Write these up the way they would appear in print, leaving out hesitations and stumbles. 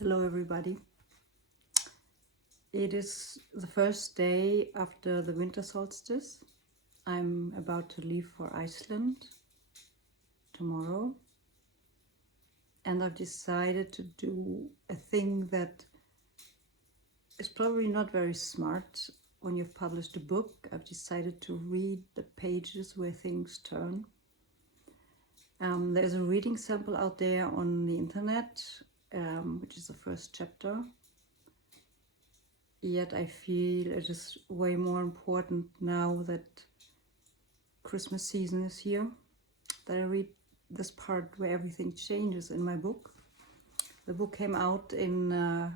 Hello everybody. It is the first day after the winter solstice. I'm about to leave for Iceland tomorrow, and I've decided to do a thing that is probably not very smart when you've published a book. I've decided to read the pages where things turn. There's a reading sample out there on the internet, which is the first chapter. Yet I feel it is way more important now that Christmas season is here, that I read this part where everything changes in my book. The book came out in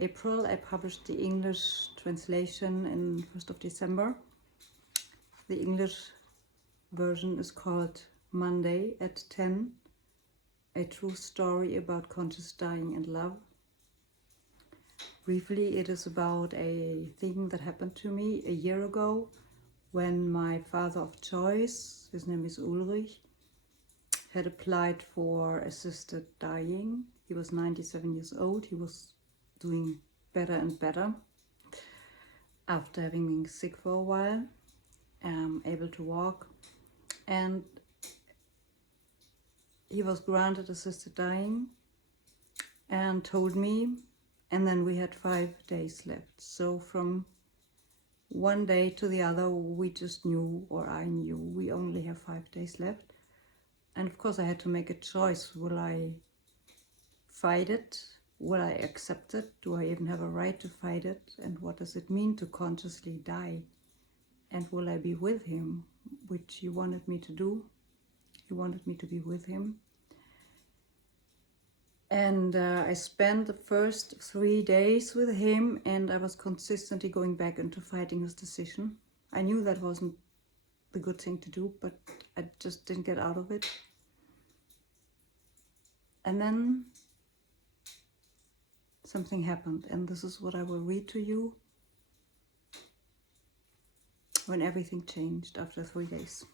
April. I published the English translation in 1st of December. The English version is called Monday at 10, a true story about conscious dying and love. Briefly, it is about a thing that happened to me a year ago when my father of choice, his name is Ulrich, had applied for assisted dying. He was 97 years old. He was doing better and better after having been sick for a while, able to walk, and he was granted assisted dying and told me, and then we had 5 days left. So from one day to the other, we just knew, or I knew, we only have 5 days left. And of course I had to make a choice. Will I fight it? Will I accept it? Do I even have a right to fight it? And what does it mean to consciously die? And will I be with him, which he wanted me to do? He wanted me to be with him. And I spent the first 3 days with him, and I was consistently going back into fighting his decision. I knew that wasn't the good thing to do, but I just didn't get out of it. And then something happened, and this is what I will read to you when everything changed after 3 days.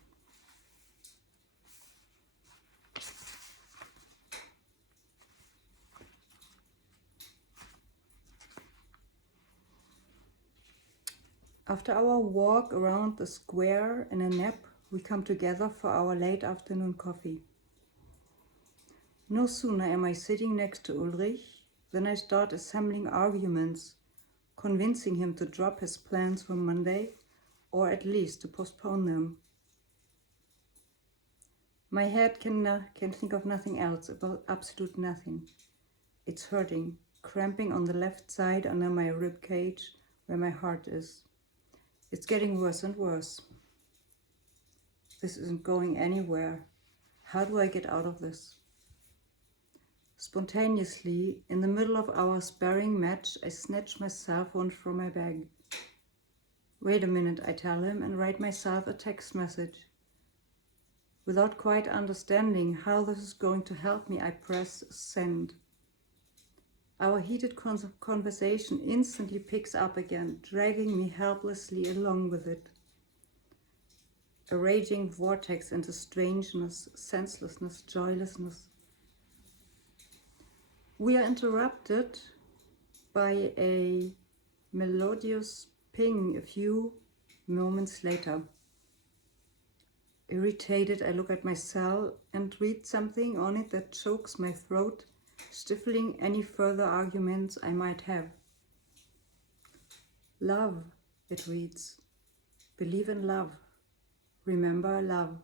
After our walk around the square and a nap, we come together for our late afternoon coffee. No sooner am I sitting next to Ulrich than I start assembling arguments, convincing him to drop his plans for Monday, or at least to postpone them. My head can think of nothing else, about absolute nothing. It's hurting, cramping on the left side under my rib cage where my heart is. It's getting worse and worse. This isn't going anywhere. How do I get out of this? Spontaneously, in the middle of our sparring match, I snatch my cell phone from my bag. Wait a minute, I tell him, and write myself a text message. Without quite understanding how this is going to help me, I press send. Our heated conversation instantly picks up again, dragging me helplessly along with it. A raging vortex into strangeness, senselessness, joylessness. We are interrupted by a melodious ping a few moments later. Irritated, I look at my cell and read something on it that chokes my throat, stifling any further arguments I might have. Love, it reads. Believe in love. Remember love.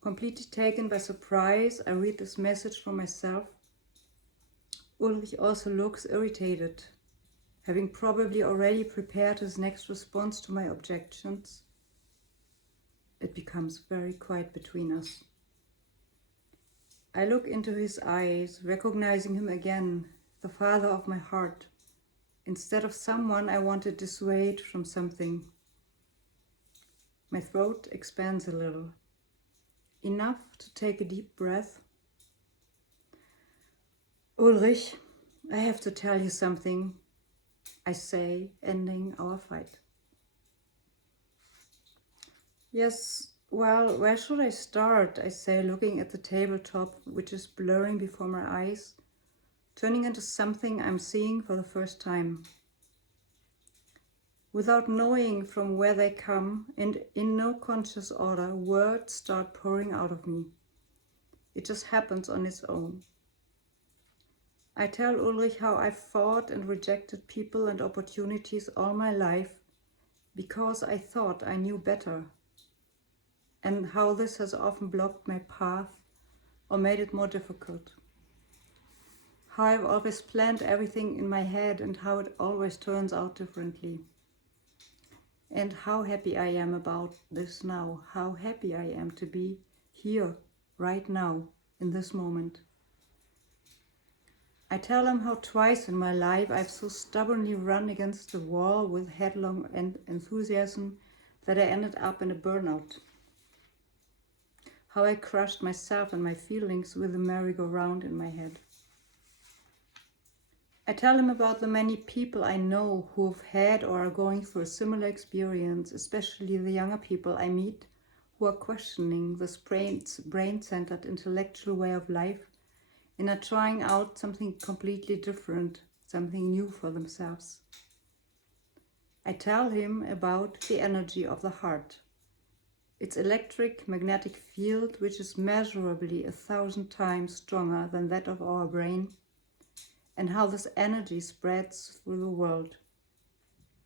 Completely taken by surprise, I read this message for myself. Ulrich also looks irritated, having probably already prepared his next response to my objections. It becomes very quiet between us. I look into his eyes, recognizing him again, the father of my heart, instead of someone I want to dissuade from something. My throat expands a little, enough to take a deep breath. Ulrich, I have to tell you something, I say, ending our fight. Yes, Well, where should I start? I say, looking at the tabletop, which is blurring before my eyes, turning into something I'm seeing for the first time. Without knowing from where they come, and in no conscious order, words start pouring out of me. It just happens on its own. I tell Ulrich how I've fought and rejected people and opportunities all my life because I thought I knew better, and how this has often blocked my path or made it more difficult. How I've always planned everything in my head and how it always turns out differently. And how happy I am about this now, how happy I am to be here, right now, in this moment. I tell him how twice in my life I've so stubbornly run against the wall with headlong enthusiasm that I ended up in a burnout. How I crushed myself and my feelings with a merry-go-round in my head. I tell him about the many people I know who have had or are going through a similar experience, especially the younger people I meet who are questioning this brain-centered intellectual way of life and are trying out something completely different, something new for themselves. I tell him about the energy of the heart, its electric magnetic field, which is measurably 1,000 times stronger than that of our brain, and how this energy spreads through the world,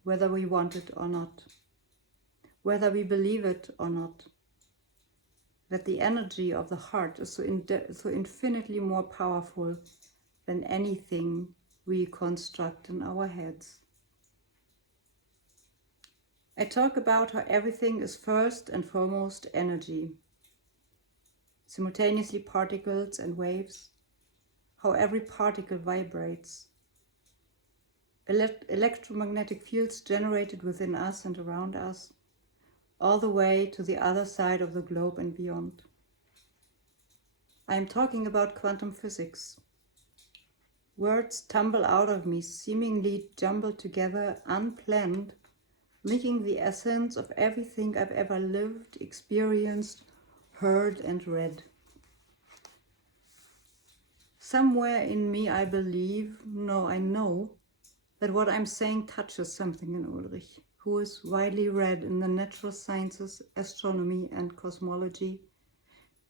whether we want it or not, whether we believe it or not. That the energy of the heart is so infinitely more powerful than anything we construct in our heads. I talk about how everything is first and foremost energy, simultaneously particles and waves, how every particle vibrates, electromagnetic fields generated within us and around us, all the way to the other side of the globe and beyond. I am talking about quantum physics. Words tumble out of me, seemingly jumbled together, unplanned, making the essence of everything I've ever lived, experienced, heard and read. Somewhere in me I know that what I'm saying touches something in Ulrich, who is widely read in the natural sciences, astronomy and cosmology,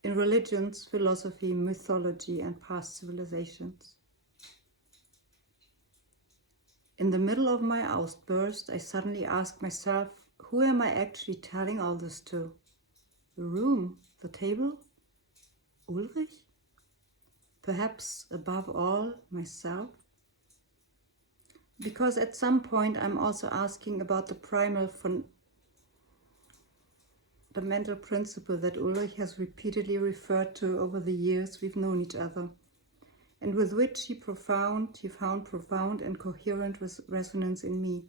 in religions, philosophy, mythology and past civilizations. In the middle of my outburst, I suddenly ask myself, who am I actually telling all this to? The room? The table? Ulrich? Perhaps above all, myself? Because at some point I'm also asking about the primal fundamental principle that Ulrich has repeatedly referred to over the years we've known each other, and with which he found profound and coherent resonance in me,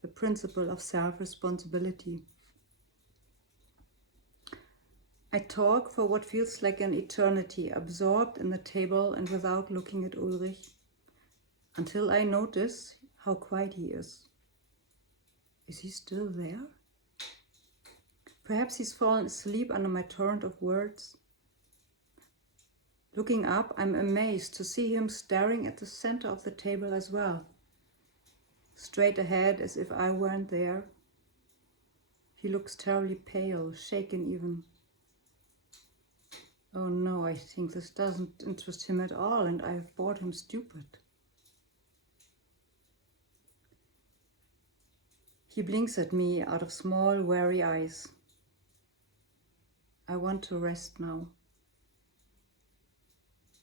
the principle of self-responsibility. I talk for what feels like an eternity, absorbed in the table and without looking at Ulrich, until I notice how quiet he is. Is he still there? Perhaps he's fallen asleep under my torrent of words. Looking up, I'm amazed to see him staring at the center of the table as well, straight ahead as if I weren't there. He looks terribly pale, shaken even. Oh no, I think this doesn't interest him at all and I've bored him stupid. He blinks at me out of small, wary eyes. I want to rest now.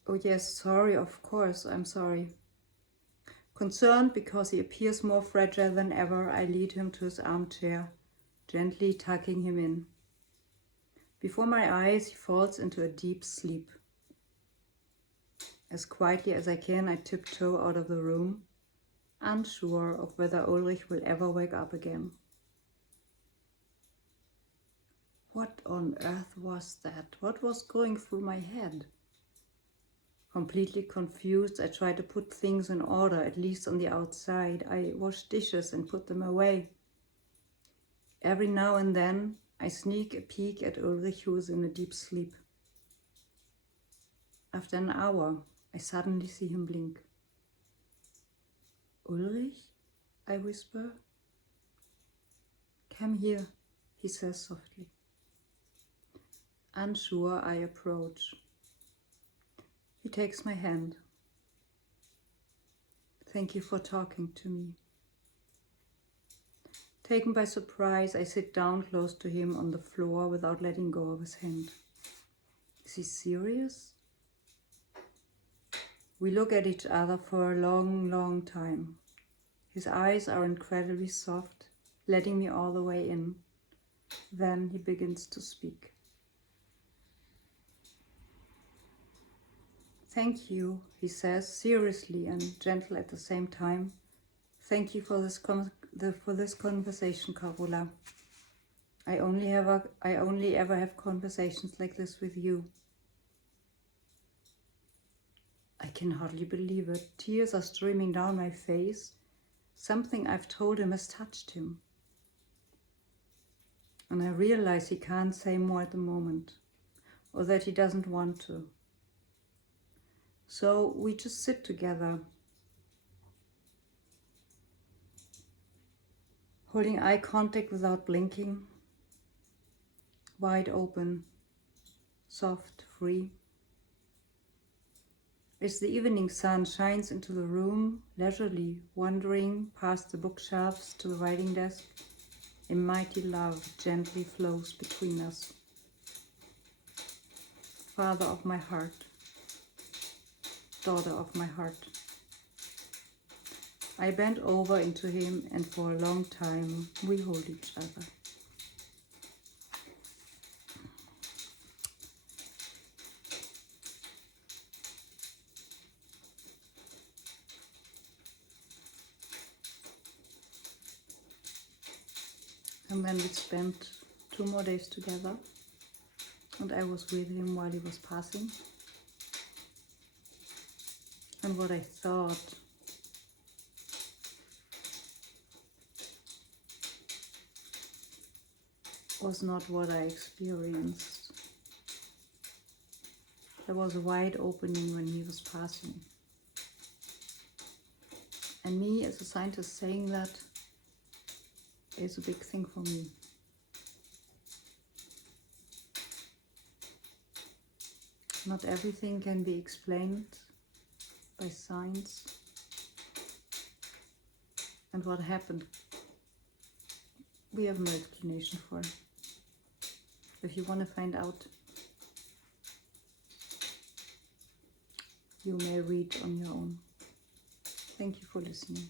Oh yes, sorry, of course, I'm sorry. Concerned because he appears more fragile than ever, I lead him to his armchair, gently tucking him in. Before my eyes, he falls into a deep sleep. As quietly as I can, I tiptoe out of the room, unsure of whether Ulrich will ever wake up again. What on earth was that? What was going through my head? Completely confused, I try to put things in order, at least on the outside. I wash dishes and put them away. Every now and then, I sneak a peek at Ulrich, who is in a deep sleep. After an hour, I suddenly see him blink. Ulrich? I whisper. Come here, he says softly. Unsure, I approach. He takes my hand. Thank you for talking to me. Taken by surprise, I sit down close to him on the floor without letting go of his hand. Is he serious? We look at each other for a long, long time. His eyes are incredibly soft, letting me all the way in. Then he begins to speak. Thank you, he says, seriously and gentle at the same time. Thank you for this conversation, Carola. I only ever have conversations like this with you. I can hardly believe it. Tears are streaming down my face. Something I've told him has touched him. And I realize he can't say more at the moment, or that he doesn't want to. So we just sit together, holding eye contact without blinking, wide open, soft, free. As the evening sun shines into the room, leisurely wandering past the bookshelves to the writing desk, a mighty love gently flows between us. Father of my heart, daughter of my heart. I bend over into him, and for a long time we hold each other. And then we spent 2 more days together, and I was with him while he was passing. And what I thought was not what I experienced. There was a wide opening when he was passing. And me as a scientist saying that is a big thing for me. Not everything can be explained by science. And what happened, we have no explanation for. If you want to find out, you may read on your own. Thank you for listening.